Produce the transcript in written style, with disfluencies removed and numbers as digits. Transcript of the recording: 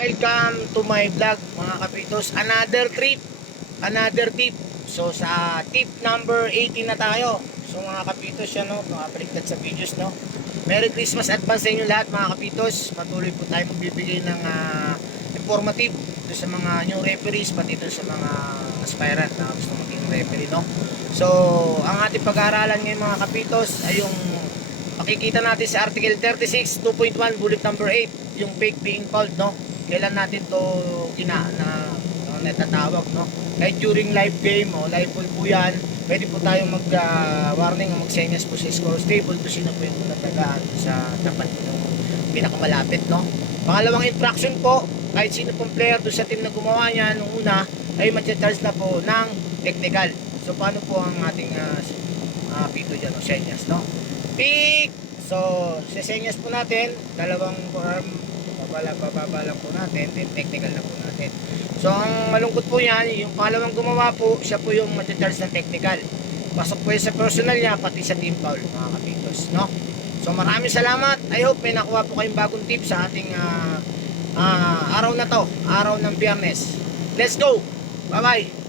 Welcome to my vlog mga kapitos. Another tip. So sa tip number 18 na tayo. So mga kapitos yan, no, makabaliktad sa videos, no. Merry Christmas advance sa inyo lahat mga kapitos. Patuloy po tayo magbibigay ng informative dito sa mga new referees, pati dito sa mga aspirant na gusto maging referee, no. So ang ating pag-aaralan ngayon mga kapitos ay yung makikita natin sa Article 36, 2.1, bullet number 8, yung fake being fouled, no? Kailan natin to natatawag, no? Kahit during live game o live ball po yan, pwede po tayong mag-warning o mag-senyas po sa score table kung sino po yung natagaan sa tapat ng pinakamalapit, no? Pangalawang infraction po, kahit sino pong player doon sa team na gumawa niya nung una, ay matcha-charge na po ng technical. So, paano po ang ating pito dyan o senyas, no? Pick! So, sesenyas po natin, dalawang arm, bababa lang po natin, then technical na po natin. So, ang malungkot po yan, yung pangalawang gumawa po, siya po yung matcha-charge ng technical. Pasok po yun sa personal niya, pati sa team foul, mga kapitos, no? So, maraming salamat. I hope may nakuha po kayong bagong tip sa ating araw na to, araw ng Biyernes. Let's go! Bye-bye!